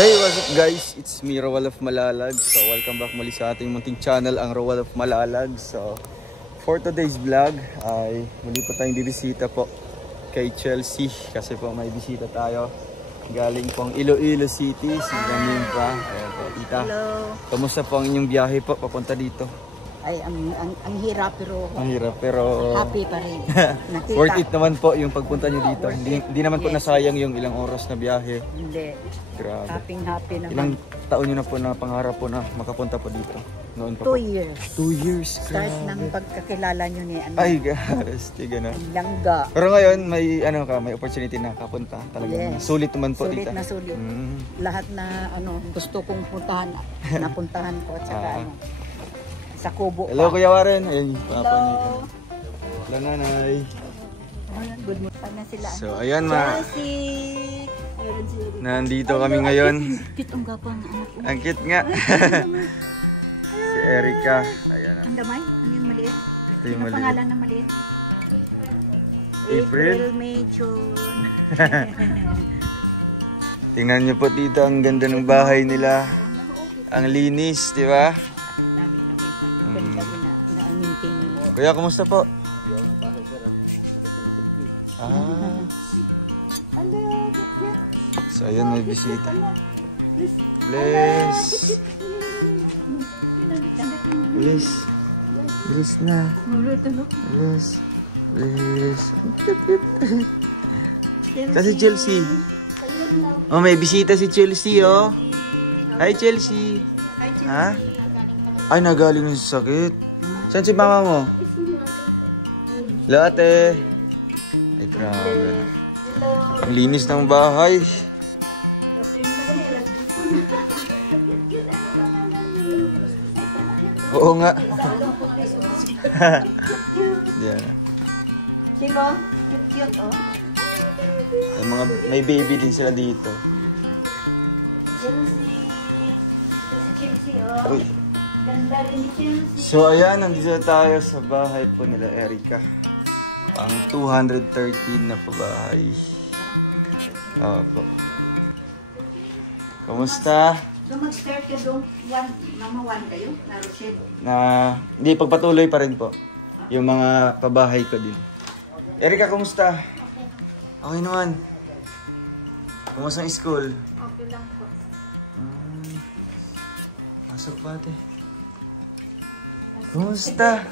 Hey, what's up guys? It's me, Roel of Malalag. So, welcome back muli sa ating munting channel, ang Roel of Malalag. So, for today's vlog ay muli po tayong bibisita po kay Chelsea. Kasi po may bisita tayo. Galing pong Iloilo City, si Gamin pa. Ayan po, tita. Hello. Kamusta po ang inyong biyahe po papunta dito? Ay, ang hirap pero Ang hirap pero happy pa rin. Nakita. worth it naman po yung pagpunta nyo dito. Hindi naman po nasayang yung ilang oras na biyahe. Hindi. Grabe. Happy naman. Ilang taon nyo na po na pangarap po na makapunta po dito? Noon pa 2 po. years. 2 years. Start Grabe. ng pagkakilala nyo ni ano. Ay, guys. Tiga na. Langga. Pero ngayon, may ano ka, may opportunity na kapunta. Talagang Yes. sulit naman po Sulit dito. na sulit. Mm. Lahat na ano gusto kong puntahan, napuntahan ko at saka ano, sa Kubo Hello, pa. Kuya Warren. Ayun, papa Hello. niyo. Hello, nanay. Good morning na sila. So, ayan Chelsea. Nandito kami ngayon. Kitong gapang anak ko. Ang cute nga. Si Erica. Ayan. Ang damay? Ano yung maliit? Ito yung Ano maliit. pangalan ng maliit? April? May, June. Tingnan niyo po dito, ang ganda ng bahay nila. Ang linis, di ba? Dami nakita. Ganda na-maintain nila. Kuya, kumusta po? Ah. Hello. So, ayan, may bisita. Bless. Bless. Bless na. Bless. Bless. Kasi Chelsea. Oh, may bisita si Chelsea, oh. Hi, Chelsea. Ha? Ay, nagaling na sa sakit. Saan si mama mo? Hello, ate. Ay, grabe. Ang linis ng bahay. Oo nga. Yeah. Sino? Cute, oh. May baby din sila dito. Chelsea, oh. Uy. Ganda rin ni Chelsea. So ayan, nandito tayo sa bahay po nila Erica. Ang 213 na po bahay. Opo. Kamusta? So mag-start ka doon, mama 1 kayo, na Rochelle. Hindi, pagpatuloy pa rin po. Yung mga pabahay ko din. Erica, kamusta? Okay naman. Kamusta ang school? Okay lang po. Pasok pa ate. Kamusta?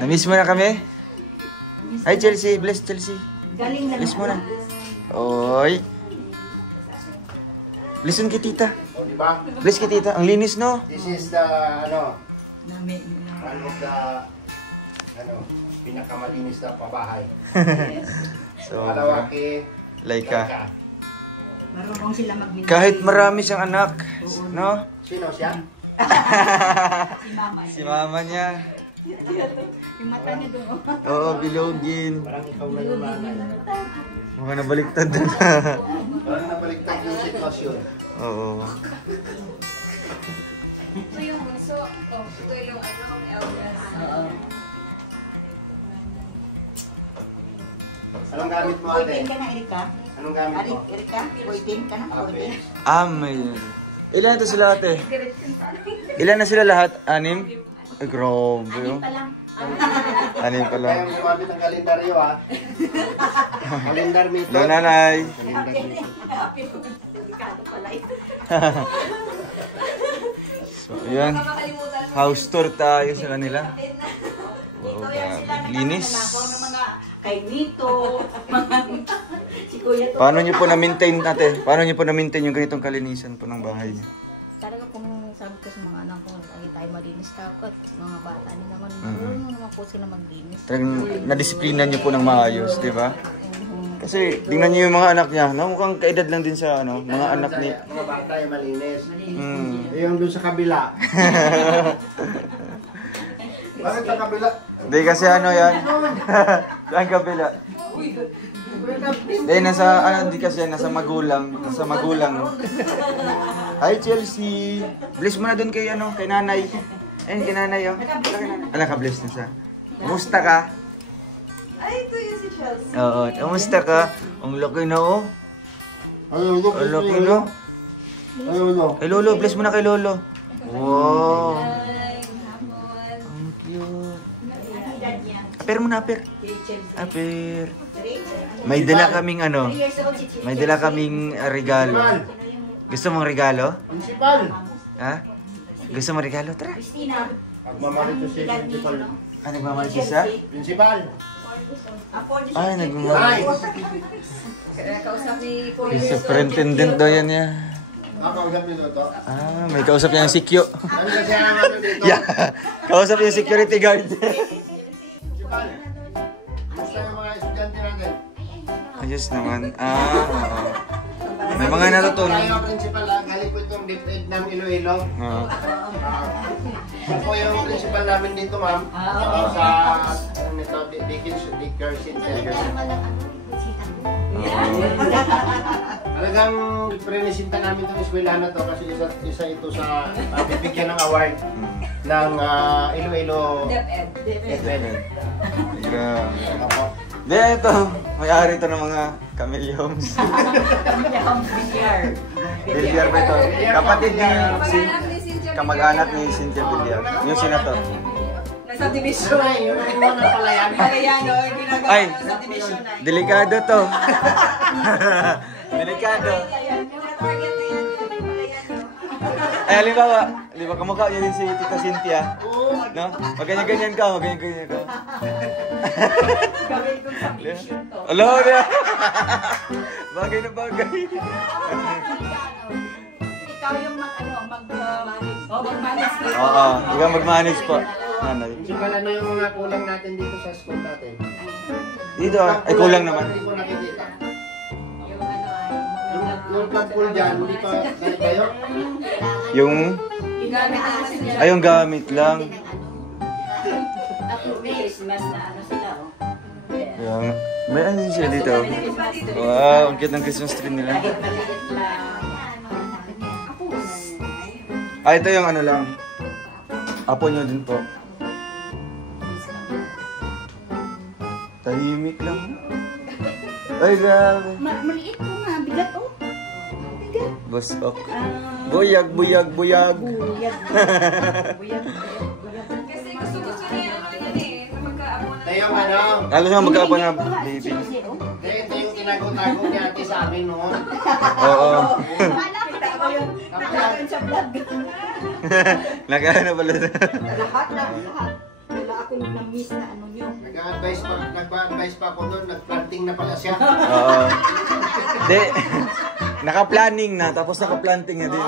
Na-miss mo na kami? Hi Chelsea, bless Chelsea. Galing na Bless mo na. Oy. Blessin kay tita. O, di ba? Bless kay tita. Ang linis, no? This is the, ano, Nami. one of the, ano, pinakamalinis na pabahay. So, Pangalawa kay Laika. Marunong sila mag-minay. Kahit marami siyang anak, no? Sino siya? Si mama. Si mama niya. Yung mata niya doon. Oo, bilogin. Parang ikaw na yung nanay. Mga nabaliktad na. Parang nabaliktad yung sitwasyon. Oo. Ito yung bunso. Oh, ito yung eldest. Oo. Anong gamit mo, Boypin ate? ka na, Erika. Anong gamit mo? Erika, boypin ka na. Boypin. May... Ilan na sila ate? Ilan na sila lahat? 6? Ay, grabe. Oh. Pa lang. 6 pa Kaya lang. mo gumamit ng kalendaryo, ha? Kalendar meter. Hello, nanay. Kalendar meter. Happy delikado pala ito. So, ayan. House tour tayo sa kanila. Wow, Ito yan sila grabe. Linis. nakakalako ng mga kay Nito. Si Kuya to. Paano nyo po na-maintain ate? Paano nyo po na-maintain yung ganitong kalinisan po ng bahay niyo? Talaga kung sabi ko sa mga anak ko, lagi tayo malinis dapat. Mga bata din naman, marunong naman po sila maglinis. Talagang nadisiplina nyo po ng maayos, di ba? Kasi tingnan nyo yung mga anak niya, no? Mukhang kaedad lang din sa ano, mga anak ni... Mga bata ay malinis. Hmm. Eh, yung doon sa kabila. Bakit sa kabila? Hindi kasi ano yan. Saan kabila? Hindi, nasa, ano, hindi kasi nasa magulang. Nasa magulang. Hi, Chelsea. Bless mo na dun kay, ano, kay nanay. Ayun, kay nanay, oh. Naka-bless na siya. Kumusta ka? Ay, ito yung si Chelsea. Oo, kumusta ka? Ang laki na, oh. Laki no? Kay Lolo, bless mo na kay Lolo. Wow. Ang cute. Per mo na, per. Per. May dala kaming ano. May dala kaming regalo. Gusto mong regalo? Principal. Ha? Gusto mong regalo? Tara. Magmamarito si Principal. Ah, nagmamalitis ha? Principal. Ay, nagmamalitis. Kausap ni Yung superintendent daw yan niya. Kausap nito to. Ah, may kausap niya yung sikyo. Ano kasi ang ano dito? Yeah. Kausap yung security guard. Principal. Gusto yung mga estudyante natin. Ayos naman. Ah, oo. May mga natutunan. Tayo, Principal, galing po itong DepEd ng Iloilo. Oo. Ako po yung principal namin dito, ma'am. Sa Dickerson Center. Talagang prenisinta namin itong eskwelahan na to kasi isa ito sa bibigyan ng award ng Iloilo DepEd. Grabe. Opo. Then ito, may-ari ito ng mga Camille Homes. Villar ba ito? Kapatid ni kamag-anak ni Cynthia Villar. Yung sinato. Subdivision. Yun ang una pala yan. Mariano, ginagawa Ay, ng subdivision ay. delikado to. Delikado. Target na yan, Mariano. Ay, halimbawa, di ba kamukha niya din si Tita Cynthia? No? Maganyan-ganyan ka, maganyan-ganyan ka. Gawin kong subdivision to. Hello, na. Bagay na bagay. Ikaw yung mag-manage. Mag-manage. Oo, ikaw mag-manage po. Nanay. Principal, ano yung mga kulang natin dito sa school natin? Dito, ay kulang naman. Hindi ko nakikita. Yung ano ay. Yung pag-pool dyan, hindi pa galit kayo? Yung, Yung gamit na kasi dyan. ay yung gamit lang. Ako, may Christmas na ano sila, oh. Yung, may ano siya dito. Wow, ang cute ng Christmas tree nila. Ah, ito yung ano lang. Apo nyo din po. Tahimik lang. Ay, grabe. Maliit ko nga, bigat oh. Bigat. Busok. Buyag, buyag, buyag. Buyag. Kasi gusto niya ano yan eh, na magkaapo na. Tayo ano? Alam mo, magkapa na baby. Ito yung tinago-tago ni ate sa amin noon. Oo. Kita ko yung nakakawin sa vlog. Nagano pala. Lahat. Wala akong na-miss na ano nyo. Nagpa-advise pa ako doon, nag-planting na pala siya. Oo. Di, naka-planning na, tapos naka-planting na din.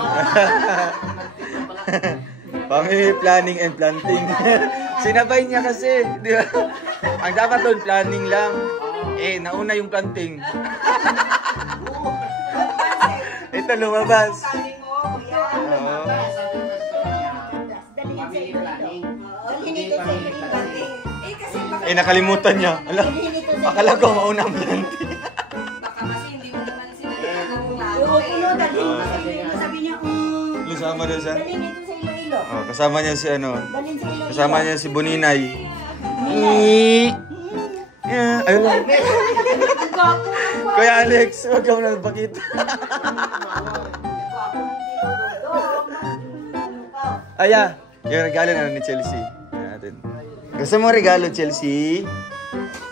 Family planning and planting. Sinabay niya kasi, di ba? Ang dapat doon, planning lang. Eh, nauna yung planting. Ito lumabas. Oo. Family planning. Hindi Family planning. Eh kasi baka, Eh, nakalimutan niya. Ala, akala ko mauna ang planting. baka kasi hindi mo naman sila nagkakaroon Oo, puno, dalhin mo sa Iloilo. Sabi niya, Lusama daw siya. dalhin ito sa Iloilo. Oh, kasama niya si ano. Dalhin sa Iloilo. Kasama niya si Buninay. Yeah, ayun lang. Kuya Alex, huwag ka mo na nagpakita. Aya, yung regalo na ni Chelsea. Yan natin. Gusto mo regalo, Chelsea?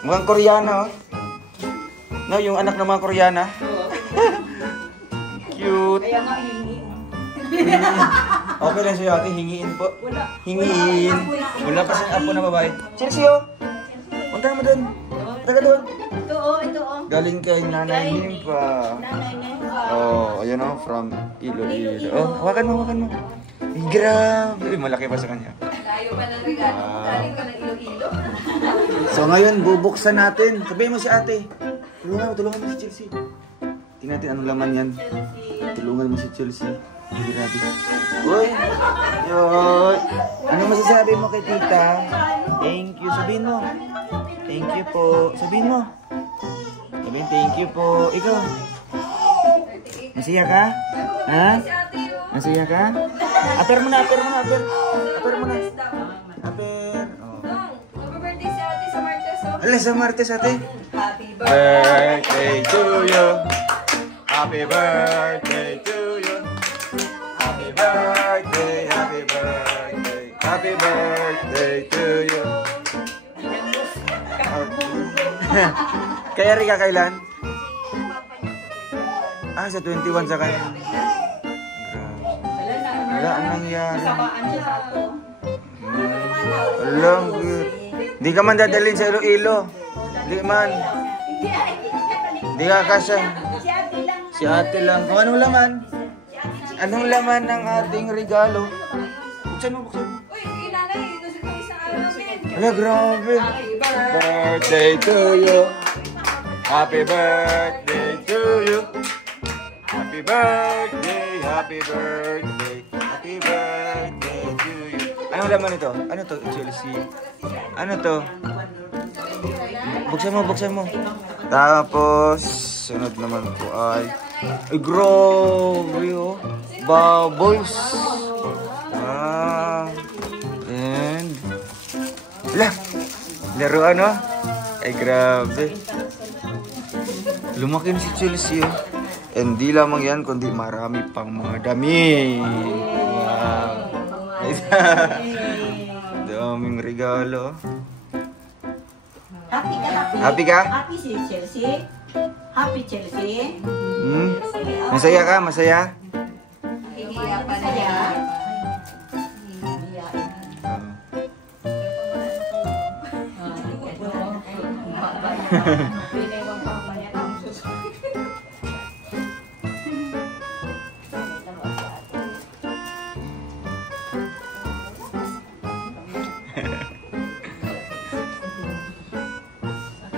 Mukhang Koreana, oh. No, yung anak ng mga Koreana. Cute. Kaya nga, hihingi. Okay lang sa'yo, ate. Hingiin po. Hingiin. Wala pa siyang apo na babae. Chelsea, oh. Punta mo doon. Punta ka doon. Ito oh. Galing kay Nanay Nimpa. Nanay na yun ba? Oh, ayun oh, from Iloilo. Oh, hawakan mo. Ay, grabe. Malaki pa sa kanya. layo pa ng regalo. Galing ka ng Iloilo. So ngayon, bubuksan natin. Sabihin mo si ate. Tulungan mo si Chelsea. Tingnan natin anong laman yan. Tulungan mo si Chelsea. Grabe. Uy! Yoy! Ano masasabi mo kay tita? Thank you. Sabihin mo. Thank you po. Sabihin mo. Sabihin, thank you po. Ikaw. Masaya ka? Ha? Masaya ka? Aper mo na. Aper. Aper. Oh. Mag-birthday si ate sa Martes, oh. Alas sa Martes, ate. Happy Birthday to you. Happy birthday to you. Happy birthday, happy birthday, happy birthday to you. Kaya rin ka kailan? Sa 21 sa kanya. Wala, ang nangyari. Alam, di ka man dadalhin sa Iloilo. Di man. Di ka kasya. Si ate lang. Kung anong laman? Anong laman ng ating regalo? Buksan mo, buksan mo. Ala, grabe. Birthday to you. Happy birthday to you. Happy birthday, happy birthday, happy birthday to you. Anong laman ito? Ano to, Chelsea? Ano to? Buksan mo, buksan mo. Tapos, sunod naman po ay grabe oh. Bubbles. And laruan oh. Ay grabe. Lumaki na si Chelsea oh. And di lamang yan, kundi marami pang mga dami. Wow. Daming regalo. Happy ka, happy. Happy ka? Happy si Chelsea. Happy Chelsea. Masaya ka? Masaya? Hihiya pa na yan.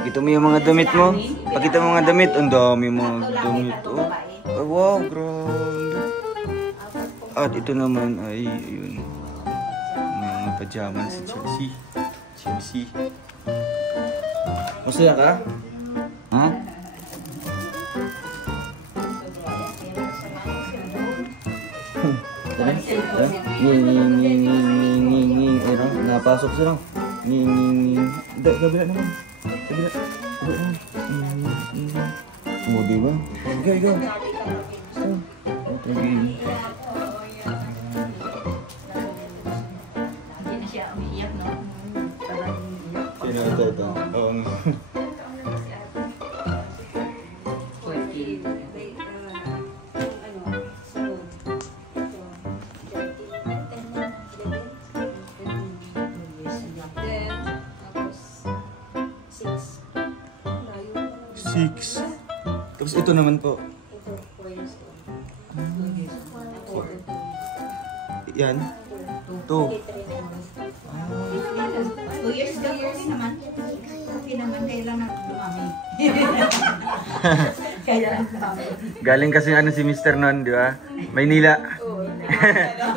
Pakita mo yung mga damit mo. Pakita mo mga damit. Ang dami mga damit. Oh. Oh, wow, grabe. At ito naman ay, ayun. May mga pajama si Chelsea. Chelsea. Masaya ka? Ha? Napasok sila. Kabila naman. Oh, di ba? Go. Ito. Oo. Six. Tapos ito naman po. Yan. 2. 2 years daw, okay naman. Okay naman, kailangan dumami. Kailangan dumami. Galing kasi ano si Mr. Non, di ba? Maynila.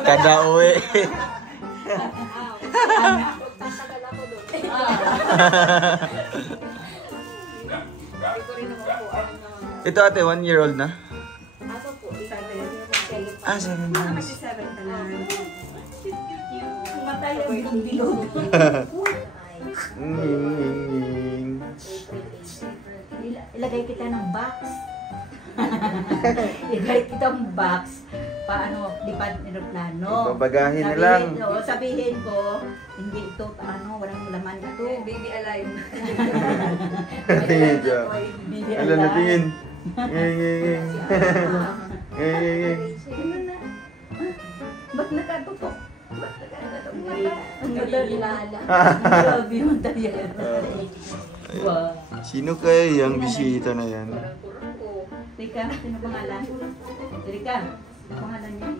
Kada uwi. Ito ate, 1-year-old na? Ako po, 7. 7 months. 7 pa na. Matay ang bilog-bilog. Ilagay kita ng box. Ilagay kita ng box. Paano, lipad aeroplano. Babagahin na lang. Sabihin ko, hindi ito, walang laman ito. Baby alive. Tingin siya. Alam na tingin. Ba't nakatutok? Ang Nilala. grabe yung tayo. Wow. Sino kaya yung bisita na yan? Rika, sino pangalan? Rika, ano pangalan niya?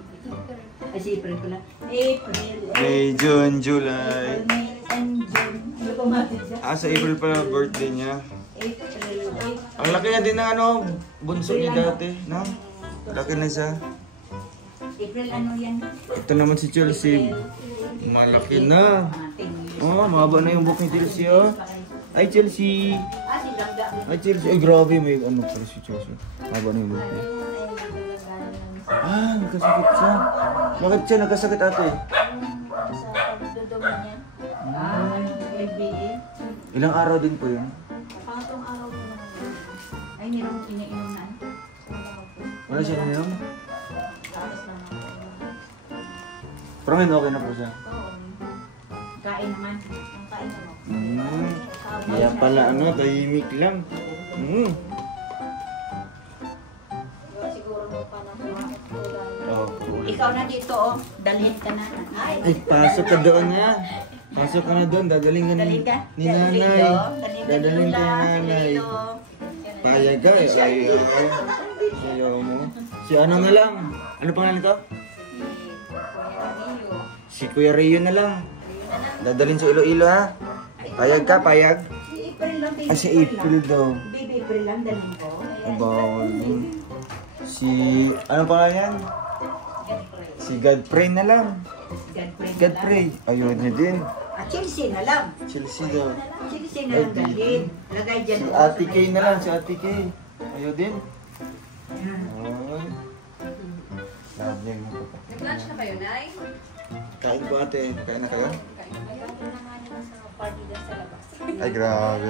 Ay, si April ko lang. April. May June, July. May and June. Ano pa mati siya? Sa April pala birthday niya. April. Ang laki na din ng bunso niya dati. No? Laki na siya. April ano yan? Ito naman si Chelsea. Malaki na. Oh, mahaba na yung buhok ni Chelsea, oh. Ay, Chelsea. Si Langga. Ay, Chelsea. Ay, grabe. May ano pala si Chelsea. Mahaba na yung buhok niya. Nagkasakit siya. Bakit siya nagkasakit ate? Sa pagdudumi niya. LBA. Ilang araw din po yun? Pangatong araw ko naman. Ay, nirong iniinom na. Wala siya ninom? Pero ngayon okay na po siya. Kain naman. Ang kain naman. Kaya pala ano, tahimik lang. Siguro mo pa na kumain. Oh, Ikaw na dito, oh. Dalhin ka na. ay, pasok ka doon nga. Pasok ka na doon, dadaling ka Dalhin ka? ni nanay. Dadaling ka ni nanay. Payag ka eh. Ayaw mo. Si ano na lang. Ano pangalan ko? Si Kuya Rio na lang. Dadalhin sa Iloilo ha. Payag ka, payag. Si April lang, baby. Ah, si April daw. Baby April lang, dalhin ko. Bawal nun. Si, ano pangalan yan? Si Godfrey na lang. Godfrey. Ayun niya din. At Chelsea na lang. Chelsea daw. Chelsea na lang dalhin. Lagay dyan. Si Ate Kay na lang, si Ate Kay. Ayun din. Ay. Lahat niya yung kapatid. Nag-lunch na kayo, Nay? Kain po ate. Kain na kayo? Sa party doon sa labas. Ay, grabe.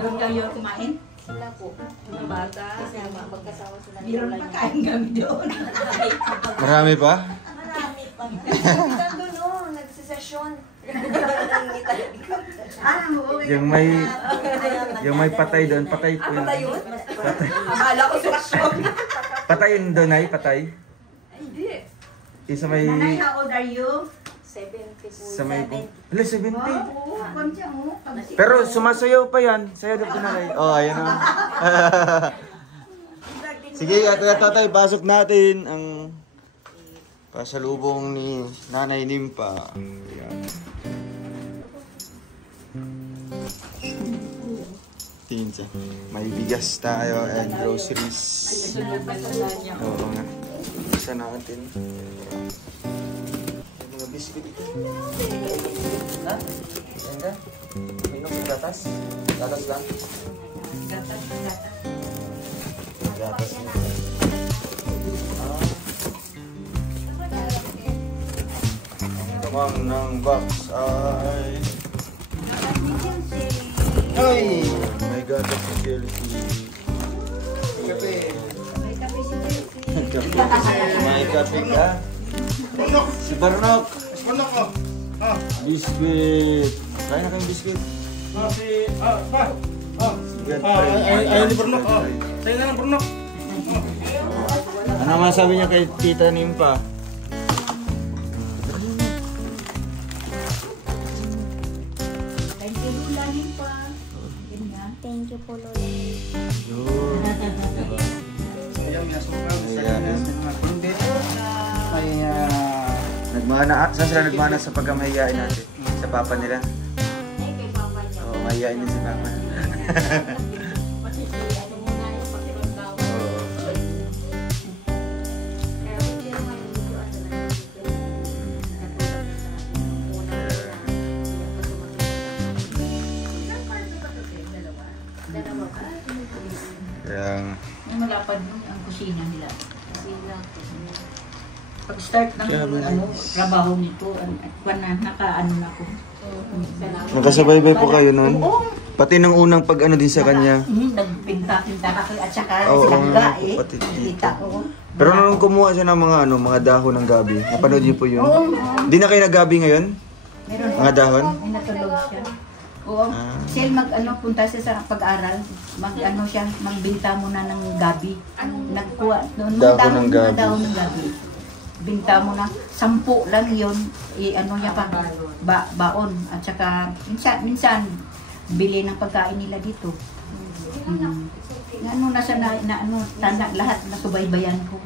Doon kayo kumain? Sila po. Mga bata? Kasama, magkasama sila. Meron pa kain kami doon. Marami pa? Marami pa. Isang doon, oh, nagsisesyon. Yung may patay doon. Patay po yun. Patay yun? Patay. Akala ko sesyon. Patay yun doon ay patay. Hindi. Isa may... Nanay, how old are you? 70 po. Sa may... Hala, 70. Oo, konti mo. Pero sumasayaw pa yan. Sayaw doon pinalay. Oh, ayan o. Sige, tatay, pasok natin ang pasalubong ni Nanay Nimpa. Ayan. Tingin siya. May bigas tayo and groceries. Oo nga. Isa natin. Mga biscuit ito. Ha? Ayan ka? Minom yung gatas? Gatas lang? Gatas lang. Ang gamang ng box ay... Ay! May gatas si Chelsea. Kape. May kape si May kape ka? Si Barnok. Biscuit. Kain na kayong biscuit. Si Godfrey. Ayun ni Bernok. Sa'yo na lang, Bernok. Ano masabi niya kay Tita Nimpa? Thank you, Lula Nimpa. Ganyan. Thank you po, Lola. Yun. Ayan, may asukal. Ayan. May Nagmana, saan sila nagmana sa pagkamahiyain natin? Sa papa nila? Ay, kay Papa niya. Oo, mahiyain din si papa. Kasi ano mo nga yung pakiramdam. Oo. Pero hindi naman medyo ano na Dalawa ka. Kaya, Yung malapad mo, ang kusina nila. Sila po. Pag-start ng trabaho nito, naka-ano na ako. nakasabay-bay po kayo nun? Oo. Pati nung unang pag-ano din sa kanya. Nagpinta-pinta ako at saka Oo, silangga eh. pati dito. Kita ko. Pero nung kumuha siya ng mga dahon ng gabi, napanood niyo po yun? Oo. Di na kayo naggabi ngayon? Meron Mga dahon? May natulog siya. Oo. Ah. Siya punta siya sa pag-aral. Siya, magbinta muna ng gabi. Nagkuha doon. Dahon ng gabi. Mga dahon ng gabi. Binta mo na 10 lang yun. Ano niya pa? Baon. At saka, minsan, bili ng pagkain nila dito. Ano na siya tanda, lahat na subaybayan ko.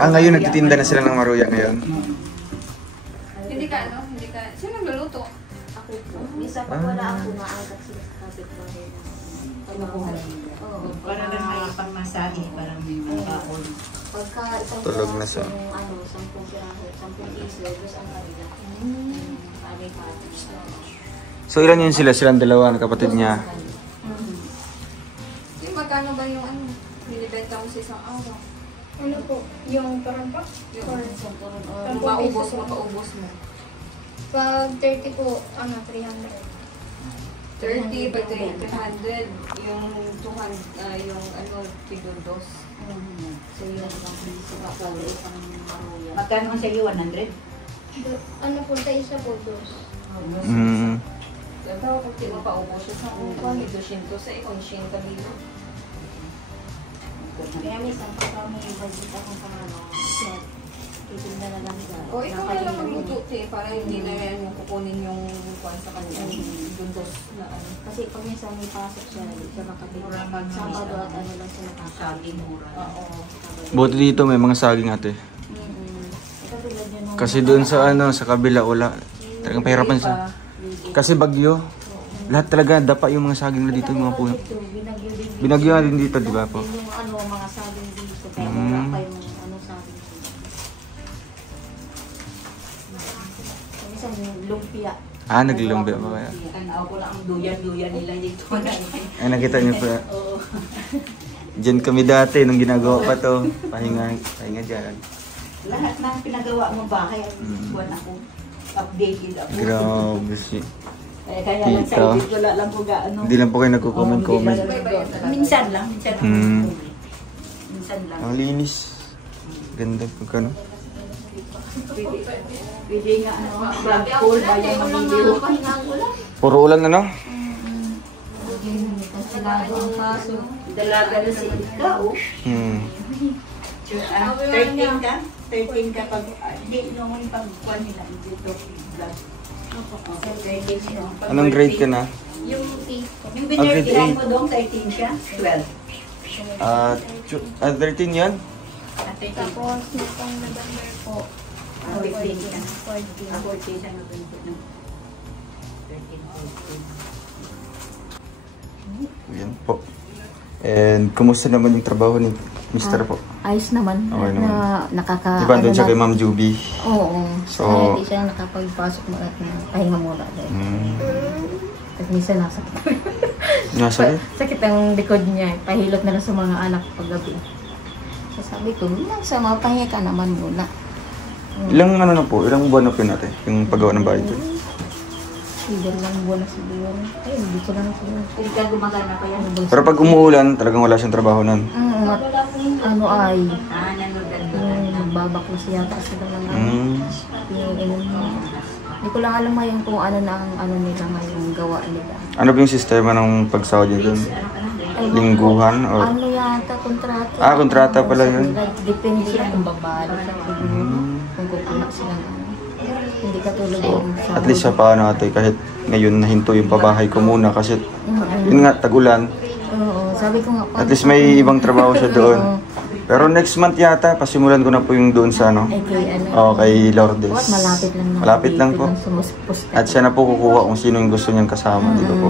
Ngayon nagtitinda na sila ng maruya ngayon. Hindi ka, sino nagluluto? Ako po. Minsan pag wala ako, maagad sila sa kapit-bahay na. Para lang may pangmasahe, parang may baon. Pagka isang Tulog na siya. yung 10 piraso, 10 piso, dos ang kanila. Aming patis. So ilan yun sila? Silang dalawa na kapatid niya? Yung magkano ba yung binibenta mo sa isang araw? Ano po? Yung parampak? Yung paubos mo. Pag 30 po, 300. 30 by 300, yung 200, yung ano, tigundos. So yun lang. Magkano ang sa'yo? 100? Ano po sa isa po, dos. Daw, kung di mo pa ubos siya sa upan, may 200 sa ikong 80 dito. Kaya minsan, pagka may budget akong pangano, titinda na lang siya. O, ikaw na lang magluto, te, para hindi na yan yung kukunin yung kwan sa kanya, yung dundos na ano. Kasi pag minsan may pasok siya, hindi siya makabigla. Pag Sabado at ano lang siya nakakabig. Oo. Buti dito may mga saging ate. Katulad yun nung... Kasi doon sa ano, sa kabila wala. Talagang pahirapan siya. Kasi bagyo. Lahat talaga dapa yung mga saging na dito, yung mga puno. Binagyo na din dito, di ba po? Yung ano, mga saging dito, kaya wala pa yung ano saging dito. Minsan yung lumpia. Ah, naglulumbia pa kaya? Tanaw ko lang ang duyan-duyan nila dito. Ay, nakita niyo po. Diyan kami dati nung ginagawa pa to. Pahinga dyan. Lahat ng pinagawa mo bahay, buwan ako. Updated ako. Grabe siya. Kaya lang sa Tita. edit, wala lang po gaano. Hindi lang po kayo nagko-comment-comment. Minsan lang, minsan lang. Minsan lang. Ang linis. Ganda pag ano. Pwede nga ano, vlog call ba yung mag-video? Puro ulan ano? Dalaga ang paso. Dalaga na si Ika, oh. 13 ka? 13 ka pag, hindi, nung pag-kuhan nila, dito, vlog. 13 siya. Pag Anong grade ka na? Yung 8 po. Yung grade binirtihan eight. mo doon, 13 siya? 12. 13 yan? Tapos, nitong November po, 15 ka. 14. 14 siya na 20. Yan po. And kumusta naman yung trabaho ni Mr. po? Ayos naman. Okay naman. Nakaka... Diba doon siya kay na- Ma'am Juby? Oo. So- Kaya hindi siya nakapagpasok mo at pahinga muna. Kasi minsan nasa Nasa sakit ang likod niya. Pahilot na lang sa mga anak paggabi. So sabi ko, sama, pahinga ka naman muna. Ilang ano na po? Ilang buwan na po natin yung paggawa ng bahay doon? Siguro lang buwan na siguro. Ay, hindi ko lang siguro. Hindi ka gumagana pa yan. Pero pag umuulan, talagang wala siyang trabaho nun. Ano ay, Nanonood yung nagbabaklas yata sila ng ano. Mm. Hindi ko lang alam ngayon kung ano na ang ano nila ngayon gawa nila. Ano ba yung sistema ng pagsahod niyo doon? Lingguhan? Or... Ano yata, kontrata. Ah, kontrata pala yun. Depende sila kung babalo sa kung kukuha sila ng ano. Hindi katulad yung sa... At least sa paano ate, kahit ngayon nahinto yung pabahay ko muna kasi yun nga, tag-ulan. Oo, sabi ko nga. At least may ibang trabaho siya doon. Pero next month yata, pasimulan ko na po yung doon sa ano. Ay, kay ano. Oo, kay Lourdes. What, malapit lang naman. Malapit lang po. At siya na po kukuha kung sino yung gusto niyang kasama, di ba po?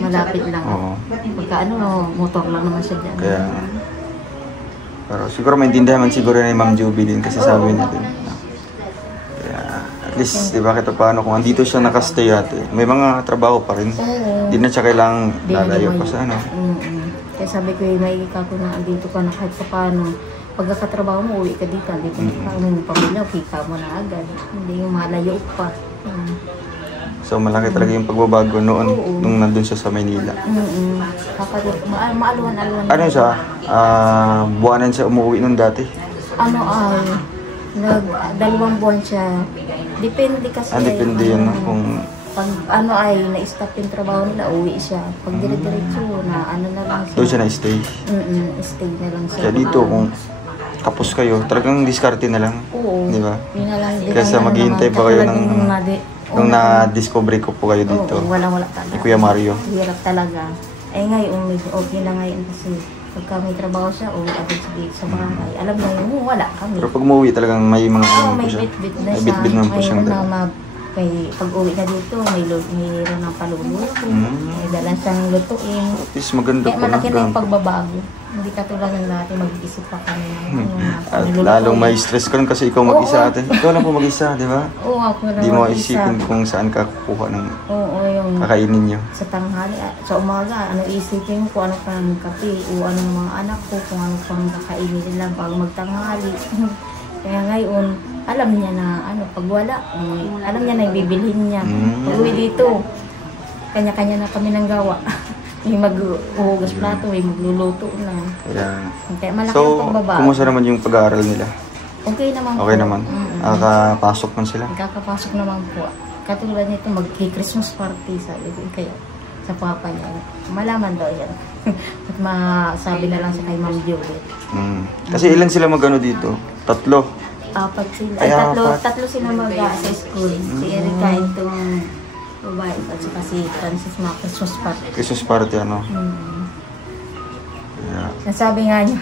Malapit lang. Oo. Pagka ano, motor lang naman siya dyan. Kaya, pero siguro maintindihan man siguro ni Ma'am Juby din kasi sabi niya din. Kaya, at least, di ba, kahit paano, kung andito siya nakastay ate, may mga trabaho pa rin. Hindi na siya kailangang lalayo pa sa ano. Kaya sabi ko, may ikaw na andito ka na kahit pa paano. Pagkakatrabaho mo, uwi ka dito. Dito ka ng pamilya, kita mo na agad. Hindi yung malayo pa. So, malaki talaga yung pagbabago noon nung nandun siya sa Maynila. Maaluan-aluan. Ano siya? Buwanan siya umuwi nun dati. Ano ay, dalawang buwan siya. Depende kasi. Depende yun, no? Kung Pag ano ay, na-stop yung trabaho nila, uwi siya. Pag dire-diretso, na ano na lang siya. doon siya na-stay. Stay na lang siya. Kaya dito, kung tapos kayo, talagang diskarte na lang. Oo. Di ba? Yun na lang. Kaysa maghihintay pa kayo ng... Nung na-discovery ko po kayo dito. Oo, wala talaga. Ni Kuya Mario. Hirap talaga. Eh ngayon, okay na ngayon kasi pagka may trabaho siya, agad sige sa bahay. Alam mo yun, wala kami. Pero pag umuwi talagang may mga ano po may siya. bit-bit na May siya. bit-bit naman po siyang May dala. may pag-uwi na dito, mayroon ng paluluto. May dala siyang lutuin. At least maganda Kaya po malaki na yung na. pagbabago. Hindi katulad ng dati, mag-iisip pa kami ng At lalong may stress ka rin kasi ikaw mag-isa ate. Ikaw lang po mag-isa, di ba? Oo, ako na Di mo mag-isa. isipin kung saan ka kukuha ng Oo, yung kakainin niyo. sa tanghali, sa umaga, ano isipin ko kung ano pang kape o ano ng mga anak ko, kung ano pang kakainin nila bago magtanghali. Kaya ngayon, alam niya na ano, pag wala, alam niya na ibibilhin niya. Pag uwi dito, kanya-kanya na kami ng gawa. May maghuhugas plato, may magluluto na. Kaya malaki So, ang pagbabago. kumusta naman yung pag-aaral nila? Okay naman Okay po. naman? Nakakapasok man sila? Nakakapasok naman po. Katulad nito, mag-Christmas party, sabi ko. Kaya sa papa niya, malaman daw yan. At masabi na lang siya kay Ma'am Juliet. Kasi ilan sila magano dito? 3? 4 sila. Ay, Tatlo sila sa school. Si Erika, itong babae, at saka si Francis, mga Christmas party. Christmas party, ano? Yeah. Nasabi nga niya,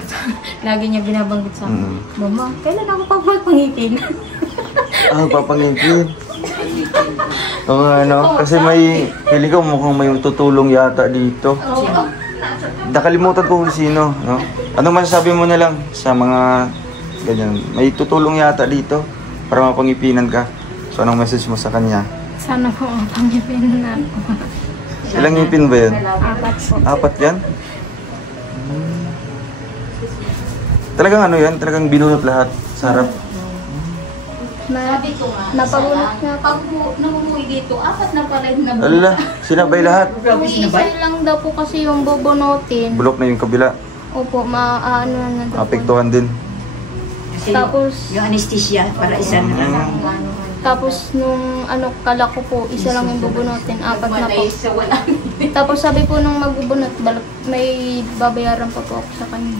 lagi niya binabanggit sa akin, Mama, kailan ako pagpangipin? Papangipin. Oo, ano? Kasi may, pili ko mukhang may tutulong yata dito. Nakalimutan ko kung sino, no? Anong masasabi mo na lang sa mga ganyan? May tutulong yata dito para mapangipinan ka. So, anong message mo sa kanya? Sana po mapangipin na ako. Ilang ngipin ba yan? 4 po. 4 yan? Talagang ano yan? Talagang binunot lahat sa harap? Sabi ko nga, Napabunot nga po. pag namumuwi dito, 4 na pala yung nabunutan. Ala, sinabay lahat. Grabe, sinabay. Isa lang daw po kasi yung bubunutin. Bulok na yung kabila. Opo, maano na daw po. Apektuhan din. Kasi Tapos- yung anesthesia, para isa na lang. Tapos nung kala ko po, isa lang yung bubunutin, 4 na po. Sa wala. Tapos sabi po nung magbubunot, may babayaran pa po ako sa kanya.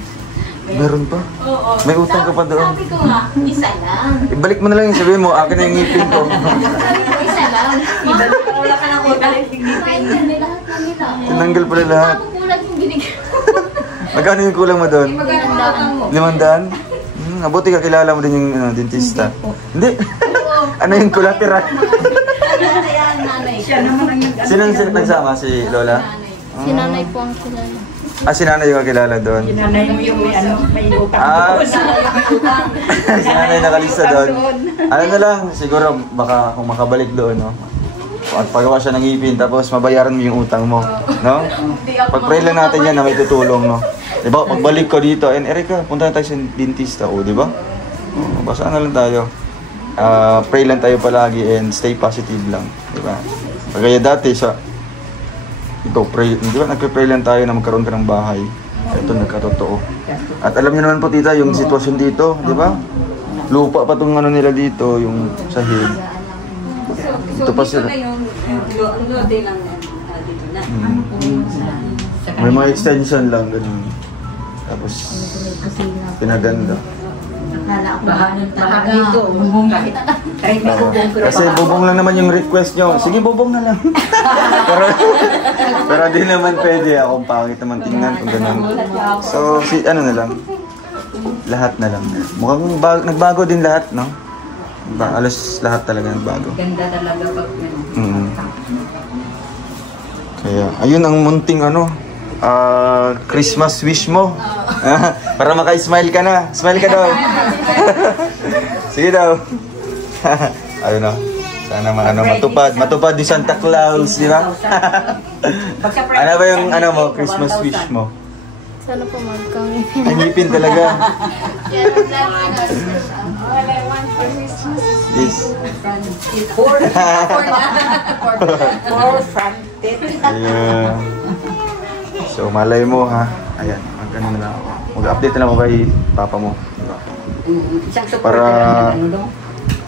Meron pa? Oo. May utang ka pa doon. Sabi ko nga, isa lang. Ibalik mo na lang yung sabihin mo, akin na yung ngipin ko. Sabi ko, isa lang. Ibalik ko, wala ka nang utang. Kaya lahat na nila. Tinanggal pala lahat. Ako kulang yung binigay. Magkano yung kulang mo doon? Magkano ang utang mo? 500? Mabuti ka kilala mo din yung dentista. Hindi. Ano yung collateral? Nanay. Siya naman ang Sino nagsama? Si Lola? Si nanay po ang kilala. Si nanay yung kakilala doon. Nanay mo yung may utang. Si nanay nakalista doon. Ano na lang, siguro baka kung makabalik doon, no? At pagawa siya ng ipin, tapos mabayaran mo yung utang mo, no? Pag-pray lang natin yan na may tutulong, no? Diba, pagbalik ko dito, and Erika, punta na tayo sa dentista, di ba? Basta na lang tayo. Pray lang tayo palagi and stay positive lang, di ba? Kagaya dati sa ikaw, pray, di ba? Nagpe-pray lang tayo na magkaroon ka ng bahay. Ito, nagkatotoo. At alam niyo naman po, tita, yung sitwasyon dito, di ba? Lupa pa itong ano nila dito, yung sahig. Ito pa sila. Lode lang dito na. May mga extension lang, ganun. Tapos, pinaganda. Baka dito, bubong kahit may bubong. Kasi bubong lang naman yung request nyo. Sige, bubong na lang. pero di naman pwede. Akong pangit naman tingnan kung ganun. So, ano na lang. Lahat na lang. Mukhang nagbago din lahat, no? Alas lahat talaga nagbago. Ganda talaga pag Kaya, ayun ang munting Christmas wish mo. Para maka-smile ka na. Smile ka daw. Sige daw. Ayun na. Sana matupad. Matupad yung Santa Claus, di ba? Ano ba yung mo, Christmas wish mo? Sana po magkangipin. Ang ngipin talaga. All I want for Christmas. Yes. Four fronted. Ayan. So, malay mo ha. Ayan, magkano na lang ako. Mag-update na lang ako kay papa mo. Diba?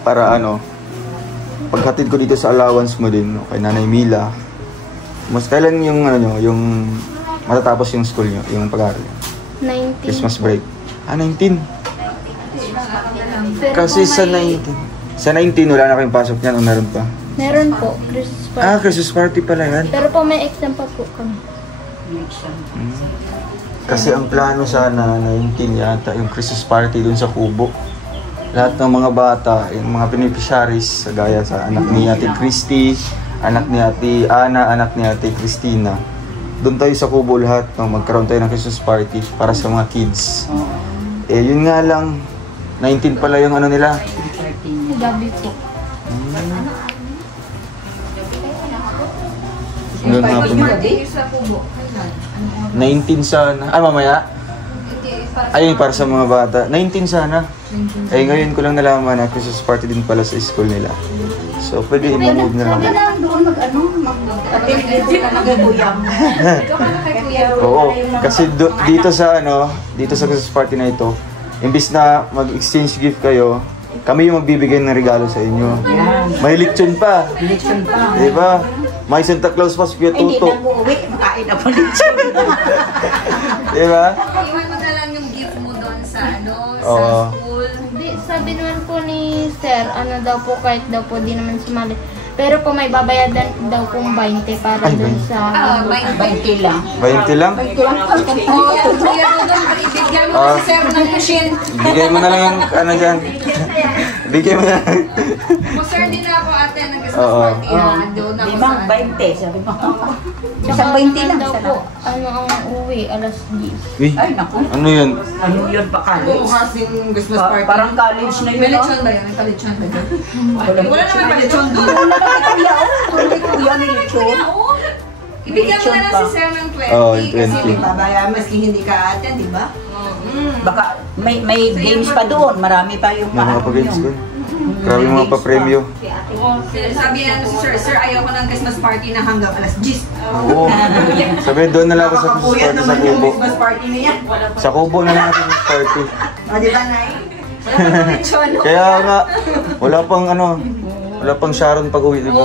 Para paghatid ko dito sa allowance mo din, no, kay Nanay Mila. Mas kailan yung yung matatapos yung school nyo, yung pag-aaral nyo? 19. Christmas break. 19. Pero Kasi po sa may- 19. Sa 19, wala na kayong pasok niyan o meron pa? Meron po, Christmas party. Christmas party pala yan. Pero po may exam pa po kami. Kasi ang plano sana, 19 yata, yung Christmas party dun sa Kubo. Lahat ng mga bata, yung mga beneficiaries, gaya sa anak ni Ate Christy, anak ni Ate Ana, anak ni Ate Christina. Doon tayo sa Kubo lahat, magkaroon tayo ng Christmas party para sa mga kids. Yun nga lang, 19 pala yung nila. Gabi po. Doon nga po. 19 sana. Mamaya? Ayun, para sa mga bata. 19 sana. Ngayon ko lang nalaman na Christmas party din pala sa school nila. So, pwede i-move na lang. Sabi lang doon Ikaw pala kay Kuya. Oo, kasi dito sa dito sa Christmas party na ito, imbis na mag-exchange gift kayo, kami yung magbibigay ng regalo sa inyo. May lechon pa. Lechon pa. Di ba? May Santa Claus pa si Kuya Hindi Tuto. na mo uwi, makain na po lechon. Di ba? Iwan mo na lang yung gift mo doon sa Oo. sa school. Di, sabi naman po ni Sir, ano daw po, kahit daw po di naman sumali. Pero po may babayadan daw pong 20 para dun sa... May 20 lang. 20 lang? Kuya Dudong, ibigyan mo si Sir ng machine. Bigay mo na lang yung dyan. Bigay mo na lang. Sir, hindi na ako ate ng Christmas Oo. party na doon ako Limang sa... 20, sabi mo. Tsaka Isang 20 lang. daw Sana. po, ano ang uwi, alas 10. Uy, Ay, naku. ano yun? Ano yun pa college? kasing Christmas Parang college na May yun. lechon ba yun? May kalechon ba yun? Wala naman pa lechon doon. Wala naman kuya. Tuloy kuya may lechon. Ibigyan mo na lang si Sir ng 20 Oo, kasi 20. may babayaran maski hindi ka ate, di ba? Baka may games pa doon. Marami pa yung May mga pa-games doon. Grabe yung mga pa-premyo. Sabi niya si Sir, ayaw ko ng Christmas party na hanggang alas 10. Oo. Sabi, doon na lang ako sa Christmas party sa Kubo. Christmas party niya. Sa Kubo na lang ako sa Christmas party. O, di ba, Nay? Wala pang lechon. Kaya nga, wala pang Sharon pag-uwi, di ba?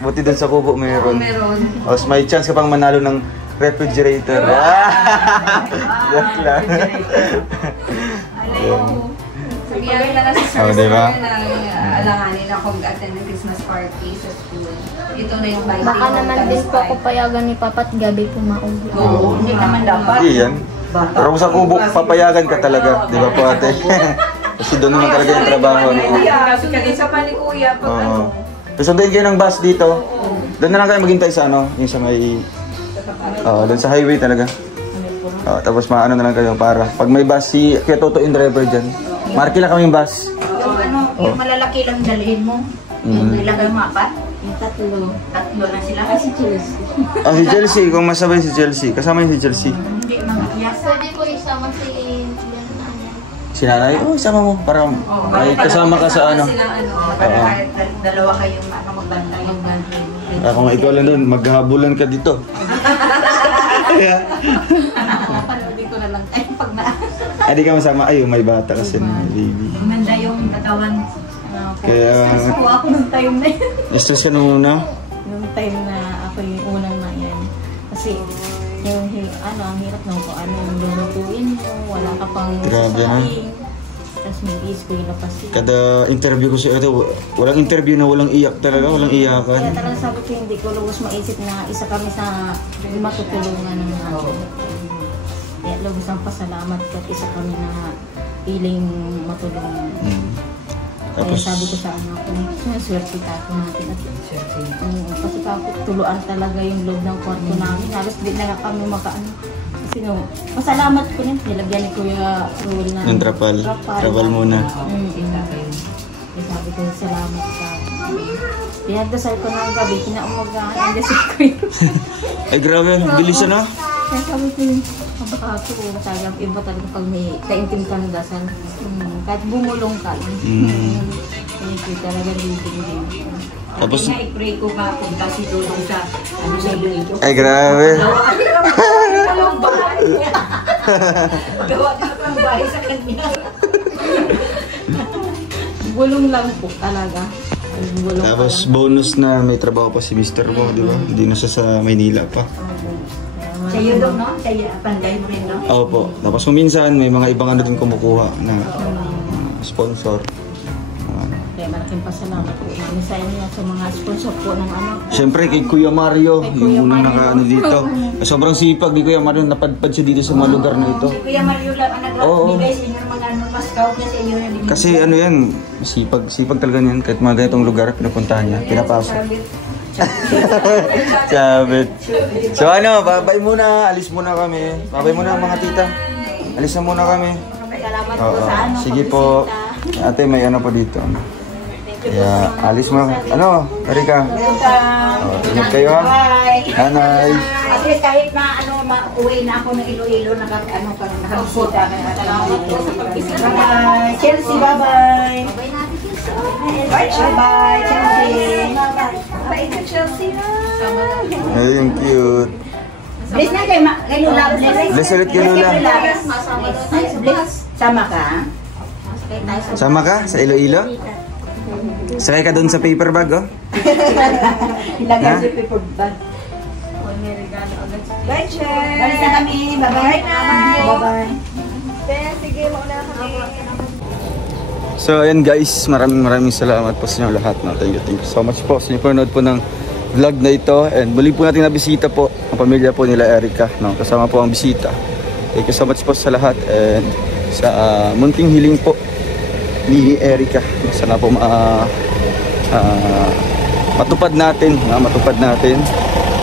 Buti doon sa Kubo mayroon. Meron. O, may chance ka pang manalo ng refrigerator. Joke lang. Sabihan na lang si Sir, Oh, diba? Sir, na alanganin ako mag-attend ng Christmas party sa school. Ito na yung binding. Baka naman din po ako payagan ni Papa't gabi po mauwi. Oo, hindi naman dapat. Hindi yan. Pero kung sa Kubo, papayagan ka talaga. Di ba po ate? Kasi doon naman talaga yung trabaho. Kasi kanisa pa ni Kuya pag ano. Oo. Sunduin kayo ng bus dito. Doon na lang kayo maghintay sa yung sa may... doon sa highway talaga. Tapos maano na lang kayo para pag may bus, si Kuya Toto yung driver dyan. Marky lang kami yung bus. Yung malalaki lang dalhin mo. Yung ilagay mo apat. Yung tatlo na sila. Ay, si Chelsea. Si Chelsea, kung masabay si Chelsea. Kasama yung si Chelsea. Hindi, mga iyas. Pwede po isama si Si nanay, isama mo. Para may kasama ka sa ano. Dalawa kayong magbantay. Kung ikaw lang doon, maghahabulan ka dito. Panoodin ko na lang tayo pag Hindi ka masama. Ay, may bata kasi na baby. Maganda yung katawan. Kaya, Ako nung time na yun. stress ka na muna. Nung time na ako yung unang na yan. Kasi yung ang hirap nung kung ano yung lulutuin mo, wala ka pang Grabe na. sasaing. Tapos may school na kasi. Kada interview ko siya, ito, walang interview na walang iyak talaga, walang iyakan. Kaya talagang sabi ko hindi ko lubos maisip na isa kami sa matutulungan ng kaya lubos ang pasalamat at isa kami na piling matulungan. Kaya Tapos, sabi ko sa anak ko, swerte tayo natin at kasi tapos tuluan talaga yung loob ng kwarto namin. Halos di na kami makaano. Kasi no, masalamat ko rin. Nilagyan ni Kuya Rul na yung trapal. Trapal muna. Kaya sabi ko, salamat ka. Pinagdasal ko ng gabi, kinaumagaan. Ang dasal ko yun. Ay grabe, bilis na. Kaya sabi ko, baka ako, talagang iba talaga pag may kaintim ka ng dasal. Kahit bumulong ka lang. Kaya ko talaga din. Tapos, I-pray ko pa kung kasi tulong sa sa ito. ay grabe. Dalawang bahay. Gawa na ang bahay sa kanya. Bulong lang po talaga. Bulong Tapos bonus na may trabaho pa si Mr. Mo, di ba? Hindi na siya sa Maynila pa. Sa iyo daw, no? Sa iyo, panday mo rin, no? Opo. Tapos kung minsan may mga ibang ano din kumukuha na sponsor. Kaya malaking pasalamat po namin sa inyo sa mga sponsor po ng ano. Siyempre kay Kuya Mario, yung unang nakaano dito. Sobrang sipag ni Kuya Mario, napadpad siya dito sa mga lugar na ito. Si Kuya Mario lang ang nagbibigay sa inyo ng mga mas-scout niya sa inyo na binibigay. Kasi ano yan, sipag talaga niyan. Kahit mga ganitong lugar, pinupuntahan niya, pinapasok. Sabit. So ano, babay muna, alis muna kami. Babay muna mga tita. Alis na muna kami. Salamat Oo. po sa ano. Sige po. Ate, may ano po dito. Kaya alis mo. Ano, Erika? Ingat kayo ha. Bye. Nanay. At least kahit na uwi na ako ng Iloilo, nakabisita. Salamat po sa pagbisita. Bye. Chelsea, bye-bye. Bye, Chelsea. Bye ka, Chelsea. Ay, yung cute. Bless na kay Lula. Bless ulit kay Lula. Bless. Sama ka? Sama ka sa Iloilo? Sakay ka doon sa paper bag, oh. Ilagay Ha? sa paper bag. Bye, Che. Balik na kami. Bye-bye. Bye-bye. Sige, mauna kami. So ayan guys, maraming salamat po sa inyo lahat. No? Thank you so much po sa inyo panonood po ng vlog na ito. And muli po natin nabisita po ang pamilya po nila Erika. No? Kasama po ang bisita. Thank you so much po sa lahat. And sa munting hiling po ni Erika. Sana po matupad natin.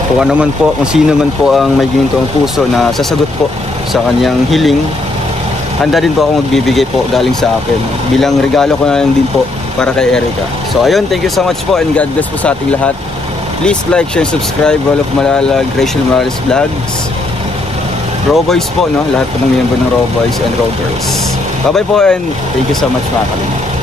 Kung ano man po, kung sino man po ang may ginitong puso na sasagot po sa kanyang hiling. Handa din po ako magbibigay po galing sa akin. Bilang regalo ko na lang din po para kay Erika. So ayun, thank you so much po and God bless po sa ating lahat. Please like, share, subscribe. Roll of Malalag, Rachel Morales Vlogs. Raw Boys po, no? Lahat po ng miyembro ng Raw Boys and Raw Girls. Bye-bye po and thank you so much mga kalingap.